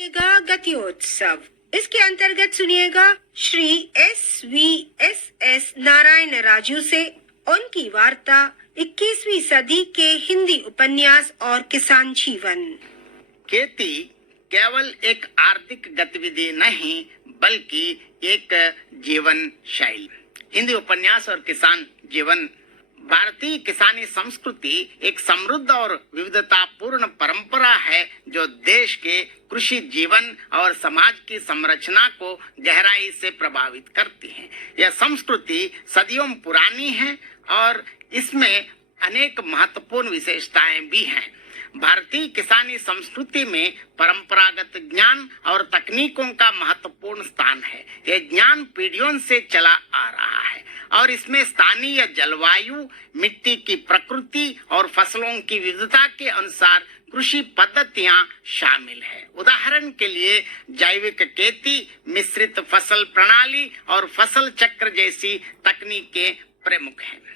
सुनिएगा गतियोत्सव। इसके अंतर्गत सुनिएगा श्री SVSS नारायण राजू से उनकी वार्ता 21वीं सदी के हिंदी उपन्यास और किसान जीवन। खेती केवल एक आर्थिक गतिविधि नहीं बल्कि एक जीवन शैली। हिंदी उपन्यास और किसान जीवन। भारतीय किसानी संस्कृति एक समृद्ध और विविधतापूर्ण परंपरा है जो देश के कृषि जीवन और समाज की संरचना को गहराई से प्रभावित करती है। यह संस्कृति सदियों पुरानी है और इसमें अनेक महत्वपूर्ण विशेषताएं भी हैं। भारतीय किसानी संस्कृति में परंपरागत ज्ञान और तकनीकों का महत्वपूर्ण स्थान है। यह ज्ञान पीढ़ियों से चला आ रहा है और इसमें स्थानीय जलवायु, मिट्टी की प्रकृति और फसलों की विविधता के अनुसार कृषि पद्धतियां शामिल है। उदाहरण के लिए जैविक खेती, मिश्रित फसल प्रणाली और फसल चक्र जैसी तकनीकें प्रमुख हैं।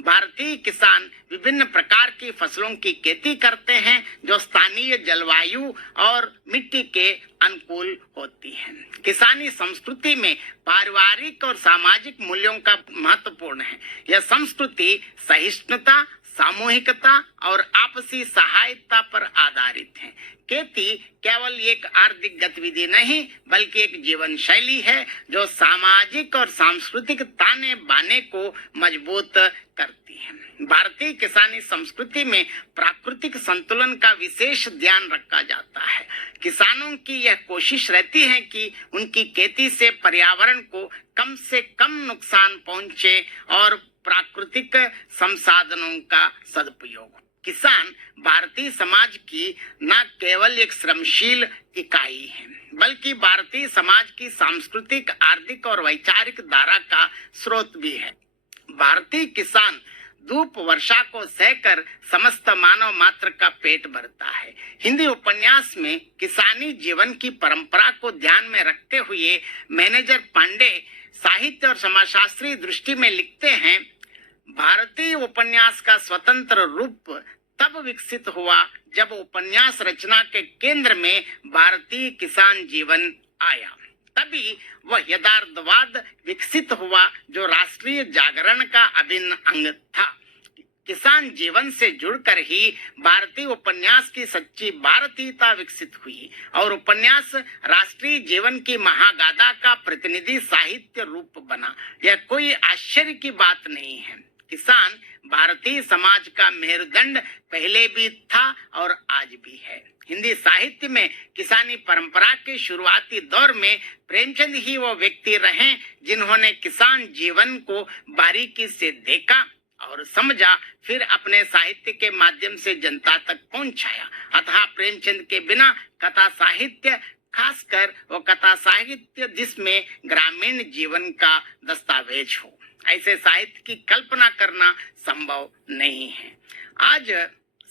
भारतीय किसान विभिन्न प्रकार की फसलों की खेती करते हैं जो स्थानीय जलवायु और मिट्टी के अनुकूल होती हैं। किसानी संस्कृति में पारिवारिक और सामाजिक मूल्यों का महत्वपूर्ण है। यह संस्कृति सहिष्णुता, सामूहिकता और आपसी सहायता पर आधारित है। खेती केवल एक आर्थिक गतिविधि नहीं बल्कि एक जीवन शैली है जो सामाजिक और सांस्कृतिक ताने बाने को मजबूत करती है। भारतीय किसानी संस्कृति में प्राकृतिक संतुलन का विशेष ध्यान रखा जाता है। किसानों की यह कोशिश रहती है कि उनकी खेती से पर्यावरण को कम से कम नुकसान पहुंचे और प्राकृतिक संसाधनों का सदुपयोग। किसान भारतीय समाज की न केवल एक श्रमशील इकाई है बल्कि भारतीय समाज की सांस्कृतिक, आर्थिक और वैचारिक धारा का स्रोत भी है। भारतीय किसान धूप वर्षा को सहकर समस्त मानव मात्र का पेट भरता है। हिंदी उपन्यास में किसानी जीवन की परंपरा को ध्यान में रखते हुए मैनेजर पांडे साहित्य और समाजशास्त्री दृष्टि में लिखते हैं, भारतीय उपन्यास का स्वतंत्र रूप तब विकसित हुआ जब उपन्यास रचना के केंद्र में भारतीय किसान जीवन आया। तभी वह यथार्थवाद विकसित हुआ जो राष्ट्रीय जागरण का अभिन्न अंग था। किसान जीवन से जुड़कर ही भारतीय उपन्यास की सच्ची भारतीयता विकसित हुई और उपन्यास राष्ट्रीय जीवन की महागाथा का प्रतिनिधि साहित्य रूप बना। यह कोई आश्चर्य की बात नहीं है। किसान भारतीय समाज का मेरुदंड पहले भी था और आज भी है। हिंदी साहित्य में किसानी परंपरा के शुरुआती दौर में प्रेमचंद ही वो व्यक्ति रहे जिन्होंने किसान जीवन को बारीकी से देखा और समझा, फिर अपने साहित्य के माध्यम से जनता तक पहुंचाया। अतः प्रेमचंद के बिना कथा साहित्य, खासकर वो कथा साहित्य जिसमें ग्रामीण जीवन का दस्तावेज हो, ऐसे साहित्य की कल्पना करना संभव नहीं है। आज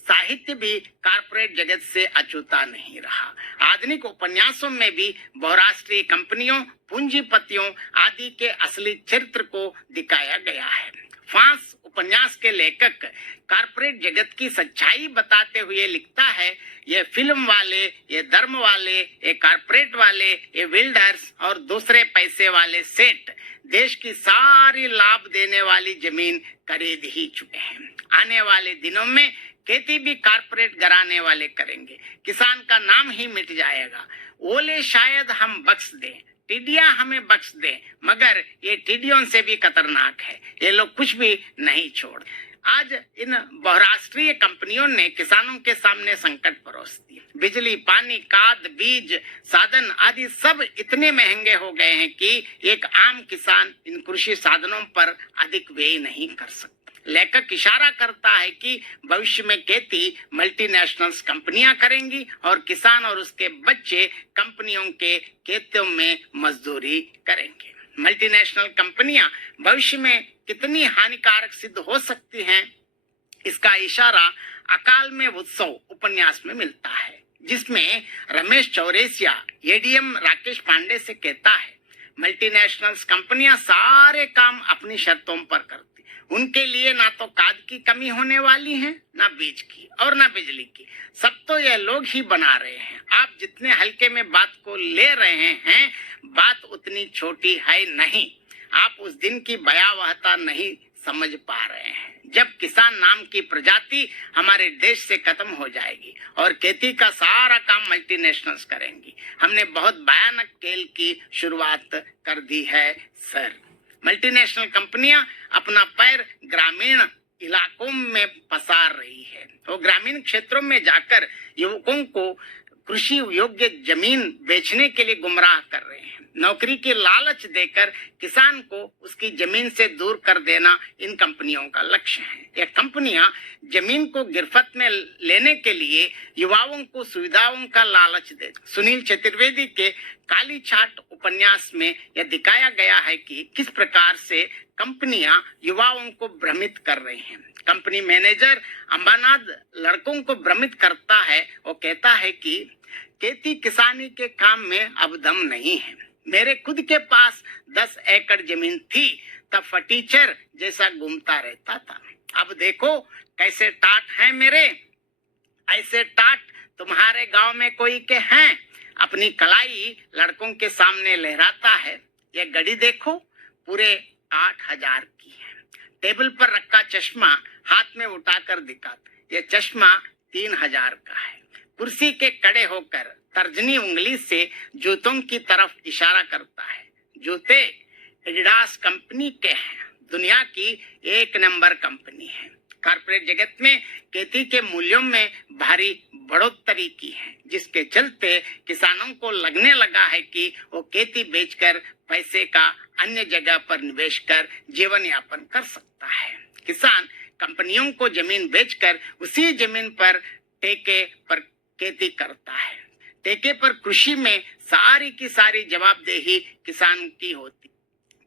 साहित्य भी कारपोरेट जगत से अछूता नहीं रहा। आधुनिक उपन्यासों में भी बहुराष्ट्रीय कंपनियों, पूंजीपतियों आदि के असली चरित्र को दिखाया गया है। फांस उपन्यास के लेखक कारपोरेट जगत की सच्चाई बताते हुए लिखता है, ये फिल्म वाले, ये धर्म वाले, ये कारपोरेट वाले, ये बिल्डर्स और दूसरे पैसे वाले सेठ देश की सारी लाभ देने वाली जमीन खरीद ही चुके हैं। आने वाले दिनों में खेती भी कारपोरेट घराने वाले करेंगे। किसान का नाम ही मिट जाएगा। ओले शायद हम बख्श दें, टिड्डियां हमें बख्श दें, मगर ये टिड्डियों से भी खतरनाक है। ये लोग कुछ भी नहीं छोड़। आज इन बहुराष्ट्रीय कंपनियों ने किसानों के सामने संकट परोस दिए। बिजली, पानी, खाद, बीज, साधन आदि सब इतने महंगे हो गए हैं कि एक आम किसान इन कृषि साधनों पर अधिक व्यय नहीं कर सकता। लेखक इशारा करता है कि भविष्य में खेती मल्टीनेशनल्स कंपनियां करेंगी और किसान और उसके बच्चे कंपनियों के खेतों में मजदूरी करेंगे। मल्टीनेशनल कंपनियां भविष्य में कितनी हानिकारक सिद्ध हो सकती हैं, इसका इशारा अकाल में उत्सव उपन्यास में मिलता है, जिसमें रमेश चौरसिया एडीएम राकेश पांडे से कहता है, मल्टीनेशनल्स कंपनियां सारे काम अपनी शर्तों पर करती, उनके लिए ना तो खाद की कमी होने वाली है, ना बीज की और ना बिजली की। सब तो यह लोग ही बना रहे हैं। आप जितने हल्के में बात को ले रहे हैं, बात उतनी छोटी है नहीं। आप उस दिन की भयावहता नहीं समझ पा रहे हैं जब किसान नाम की प्रजाति हमारे देश से खत्म हो जाएगी और खेती का सारा काम मल्टीनेशनल्स करेंगी। हमने बहुत भयानक खेल की शुरुआत कर दी है सर। मल्टीनेशनल कंपनियां अपना पैर ग्रामीण इलाकों में पसार रही है। वो ग्रामीण क्षेत्रों में जाकर युवकों को कृषि योग्य जमीन बेचने के लिए गुमराह कर रहे हैं। नौकरी की लालच देकर किसान को उसकी जमीन से दूर कर देना इन कंपनियों का लक्ष्य है। ये कंपनियां जमीन को गिरफ्त में लेने के लिए युवाओं को सुविधाओं का लालच दे। सुनील चतुर्वेदी के काली छाट उपन्यास में यह दिखाया गया है कि किस प्रकार से कंपनियां युवाओं को भ्रमित कर रही हैं। कंपनी मैनेजर अंबानाथ लड़कों को भ्रमित करता है। वो कहता है कि खेती किसानी के काम में अब दम नहीं है। मेरे खुद के पास 10 एकड़ जमीन थी, तब फटीचर जैसा घूमता रहता था। अब देखो कैसे टाट हैं मेरे। ऐसे टाट तुम्हारे गांव में कोई के हैं। अपनी कलाई लड़कों के सामने लहराता है। यह घड़ी देखो, पूरे 8000 की है। टेबल पर रखा चश्मा हाथ में उठाकर दिखाता। यह चश्मा 3000 का है। कुर्सी के कड़े होकर तर्जनी उंगली से जूतों की तरफ इशारा करता है। जूते एडिडास कंपनी के हैं। दुनिया की 1 नंबर कंपनी है। कॉर्पोरेट जगत में खेती के मूल्यों में भारी बढ़ोतरी की है, जिसके चलते किसानों को लगने लगा है कि वो खेती बेचकर पैसे का अन्य जगह पर निवेश कर जीवन यापन कर सकता है। किसान कंपनियों को जमीन बेचकर उसी जमीन पर ठेके पर खेती करता है। ठेके पर कृषि में सारी की सारी जवाबदेही किसान की होती।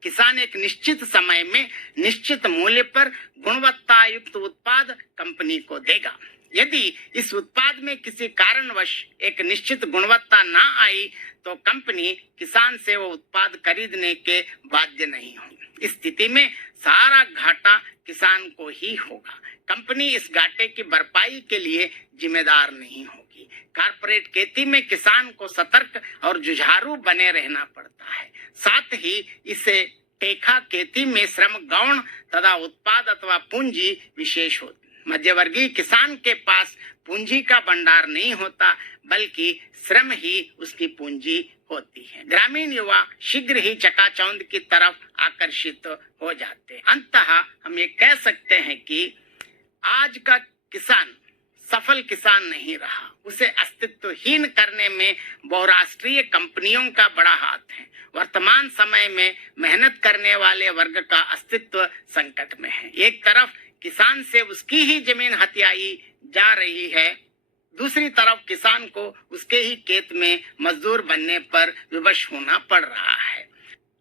किसान एक निश्चित समय में निश्चित मूल्य पर गुणवत्ता युक्त उत्पाद कंपनी को देगा। यदि इस उत्पाद में किसी कारणवश एक निश्चित गुणवत्ता ना आई तो कंपनी किसान से वो उत्पाद खरीदने के बाध्य नहीं होगी। इस स्थिति में सारा घाटा किसान को ही होगा। कंपनी इस घाटे की भरपाई के लिए जिम्मेदार नहीं होगी। कॉर्पोरेट खेती में किसान को सतर्क और जुझारू बने रहना पड़ता है। साथ ही इसे टेखा खेती में श्रम गौण तथा उत्पाद अथवा पूंजी विशेष होती। मध्यवर्गीय किसान के पास पूंजी का भंडार नहीं होता, बल्कि श्रम ही उसकी पूंजी होती है। ग्रामीण युवा शीघ्र ही चकाचौंध की तरफ आकर्षित हो जाते हैं। अंततः हम ये कह सकते हैं कि आज का किसान सफल किसान नहीं रहा। उसे अस्तित्वहीन करने में बहुराष्ट्रीय कंपनियों का बड़ा हाथ है। वर्तमान समय में मेहनत करने वाले वर्ग का अस्तित्व संकट में है। एक तरफ किसान से उसकी ही जमीन हथियाई जा रही है, दूसरी तरफ किसान को उसके ही खेत में मजदूर बनने पर विवश होना पड़ रहा है।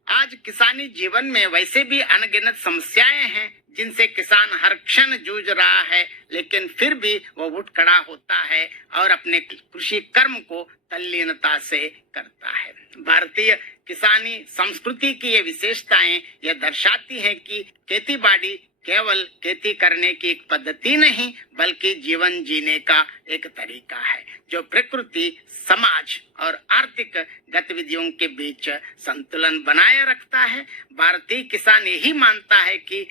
आज किसानी जीवन में वैसे भी अनगिनत समस्याएं हैं जिनसे किसान हर क्षण जूझ रहा है, लेकिन फिर भी वो उठ खड़ा होता है और अपने कृषि कर्म को तल्लीनता से करता है। भारतीय किसानी संस्कृति की ये विशेषताएं यह दर्शाती हैं कि खेती बाड़ी केवल खेती करने की एक पद्धति नहीं, बल्कि जीवन जीने का एक तरीका है जो प्रकृति, समाज और आर्थिक गतिविधियों के बीच संतुलन बनाए रखता है। भारतीय किसान यही मानता है कि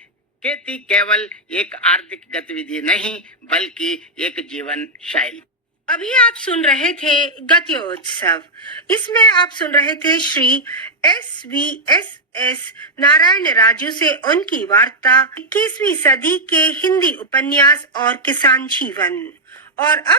खेती केवल एक आर्थिक गतिविधि नहीं, बल्कि एक जीवन शैली। अभी आप सुन रहे थे गत्योत्सव। इसमें आप सुन रहे थे श्री SVSS नारायण राजू से उनकी वार्ता 21वीं सदी के हिंदी उपन्यास और किसान जीवन। और अब